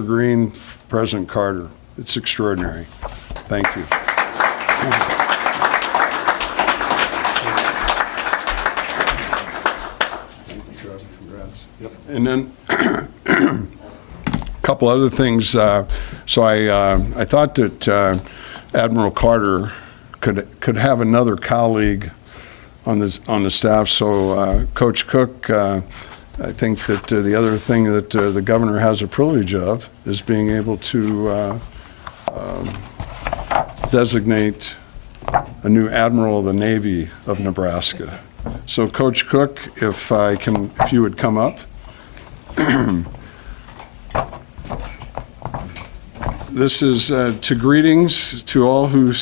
Green, President Carter. It's extraordinary. Thank you. Thank you, Trevor. Congrats. Yep. And then a couple other things. So I thought that Admiral Carter could have another colleague on the staff. So Coach Cook, I think that the other thing that the governor has a privilege of is being able to designate a new admiral of the Navy of Nebraska. So Coach Cook, if you would come up. This is to greetings to all who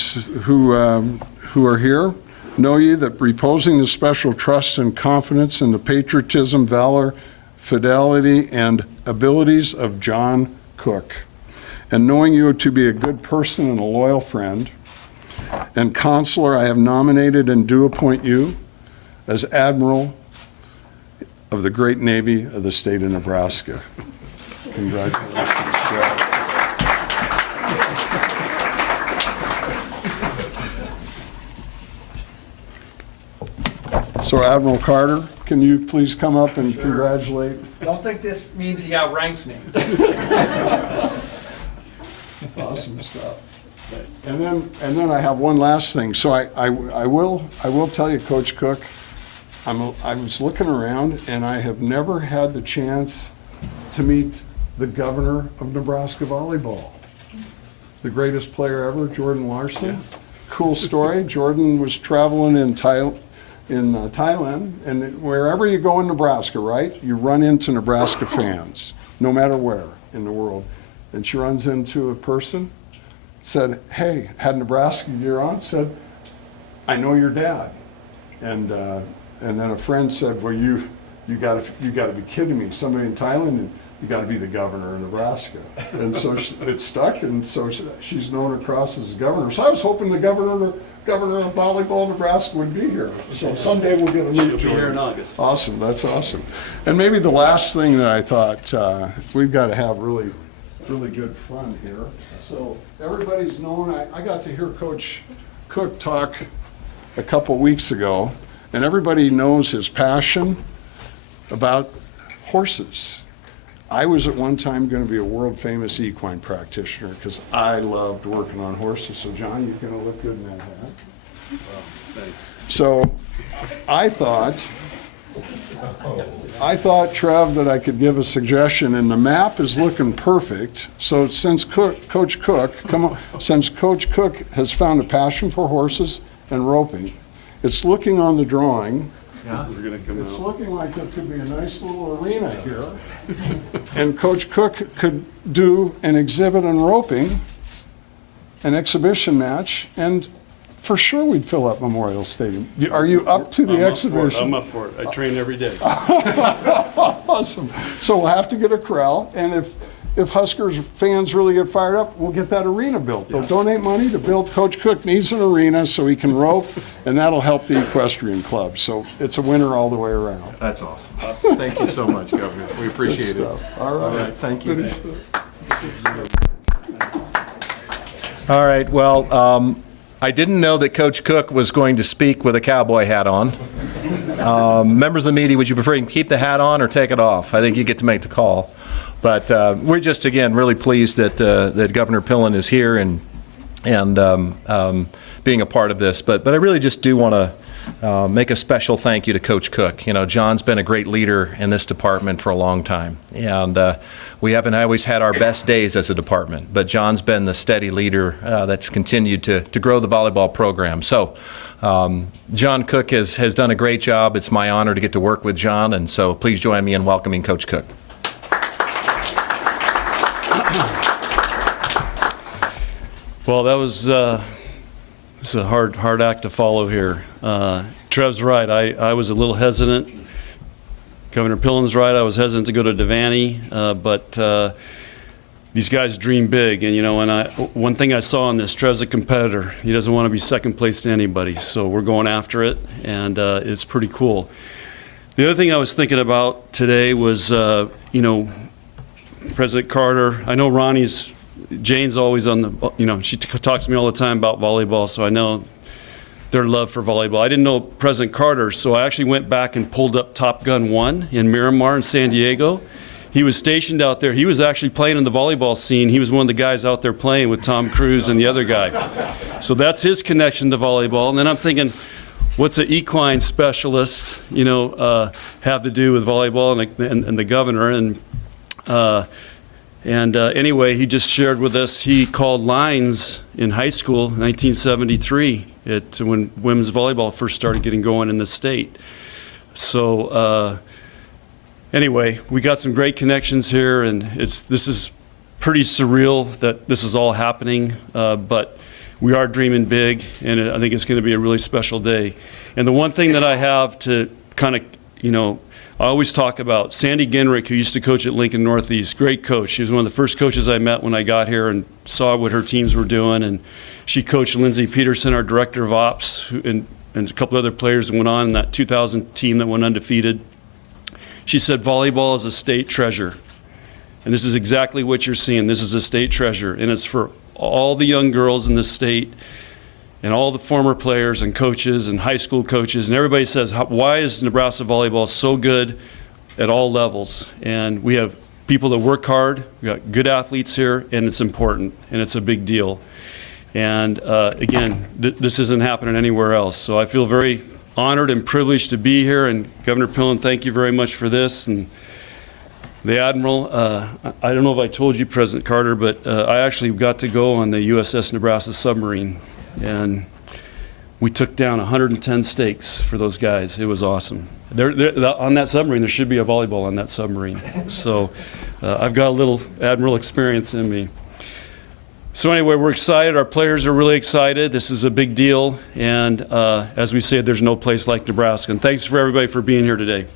are here. Know ye that reposing the special trust and confidence in the patriotism, valor, fidelity, and abilities of John Cook, and knowing you to be a good person and a loyal friend and consular, I have nominated and do appoint you as Admiral of the great Navy of the state of Nebraska. Congratulations. So Admiral Carter, can you please come up and congratulate? Don't think this means he outranks me. Awesome stuff. And then I have one last thing. So I will tell you, Coach Cook, I was looking around and I have never had the chance to meet the governor of Nebraska volleyball, the greatest player ever, Jordan Larson. Yeah. Cool story. Jordan was traveling in Thailand, and wherever you go in Nebraska, right, you run into Nebraska fans, no matter where in the world. And she runs into a person, said, hey, had Nebraska gear on, said, I know your dad. And then a friend said, well, you got to be kidding me. Somebody in Thailand, and you got to be the governor of Nebraska. And so it stuck, and so she's known across as the governor. So I was hoping the governor of volleyball Nebraska would be here. So someday we'll get a meet. She'll be here in August. Awesome, that's awesome. And maybe the last thing that I thought, we've got to have really good fun here. So everybody's known, I got to hear Coach Cook talk a couple weeks ago, and everybody knows his passion about horses. I was at one time going to be a world famous equine practitioner because I loved working on horses. So John, you're going to look good in that hat. Well, thanks. So I thought, Trev, that I could give a suggestion, and the map is looking perfect. So since Coach Cook has found a passion for horses and roping, it's looking on the drawing. Yeah, we're gonna come It's out. looking like there could be a nice little arena here. And Coach Cook could do an exhibit on roping, an exhibition match, and for sure we'd fill up Memorial Stadium. Are you up to the exhibition? I'm up for it. I train every day. Awesome. So we'll have to get a corral, and if Huskers fans really get fired up, we'll get that arena built. They'll donate money to build. Coach Cook needs an arena so he can rope, and that'll help the equestrian club. So it's a winner all the way around. That's awesome. Thank you so much, Governor. We appreciate it. All right. Thank you. All right, well, I didn't know that Coach Cook was going to speak with a cowboy hat on. Members of the media, would you prefer him keep the hat on or take it off? I think you get to make the call. But we're just, again, really pleased that Governor Pillen is here and being a part of this. But I really just do want to make a special thank you to Coach Cook. You know, John's been a great leader in this department for a long time. And we haven't always had our best days as a department, but John's been the steady leader that's continued to grow the volleyball program. So John Cook has done a great job. It's my honor to get to work with John, and so please join me in welcoming Coach Cook. Well, that was it's a hard act to follow here. Trev's right. I was a little hesitant. Governor Pillen's right. I was hesitant to go to Devaney, but these guys dream big. And you know, one thing I saw in this, Trev's a competitor. He doesn't want to be second place to anybody. So we're going after it, and it's pretty cool. The other thing I was thinking about today was, you know, President Carter. I know Jane's always on the, she talks to me all the time about volleyball, so I know their love for volleyball. I didn't know President Carter, so I actually went back and pulled up Top Gun 1 in Miramar in San Diego. He was stationed out there. He was actually playing in the volleyball scene. He was one of the guys out there playing with Tom Cruise and the other guy. So that's his connection to volleyball. And then I'm thinking, what's an equine specialist, have to do with volleyball and the governor? Anyway, he just shared with us, he called lines in high school, 1973, when women's volleyball first started getting going in the state. So anyway, we got some great connections here, and this is pretty surreal that this is all happening, but we are dreaming big, and I think it's going to be a really special day. And the one thing that I have to kind of, I always talk about Sandy Ginrick, who used to coach at Lincoln Northeast, great coach. She was one of the first coaches I met when I got here and saw what her teams were doing. And she coached Lindsey Peterson, our director of ops, and a couple other players that went on in that 2000 team that went undefeated. She said, volleyball is a state treasure. And this is exactly what you're seeing. This is a state treasure. And it's for all the young girls in the state and all the former players and coaches and high school coaches. And everybody says, why is Nebraska volleyball so good at all levels? And we have people that work hard. We got good athletes here, and it's important, and it's a big deal. And again, this isn't happening anywhere else. So I feel very honored and privileged to be here. And Governor Pillen, thank you very much for this. And the Admiral, I don't know if I told you, President Carter, but I actually got to go on the USS Nebraska submarine. And we took down 110 stakes for those guys. It was awesome. On that submarine, there should be a volleyball on that submarine. So I've got a little Admiral experience in me. So anyway, we're excited. Our players are really excited. This is a big deal. And as we said, there's no place like Nebraska. And thanks for everybody for being here today.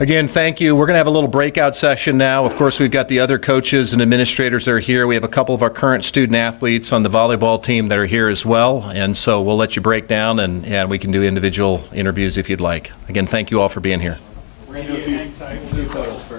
Again, thank you. We're going to have a little breakout session now. Of course, we've got the other coaches and administrators that are here. We have a couple of our current student athletes on the volleyball team that are here as well. And so we'll let you break down, and we can do individual interviews if you'd like. Again, thank you all for being here. We're going to do a few photos first.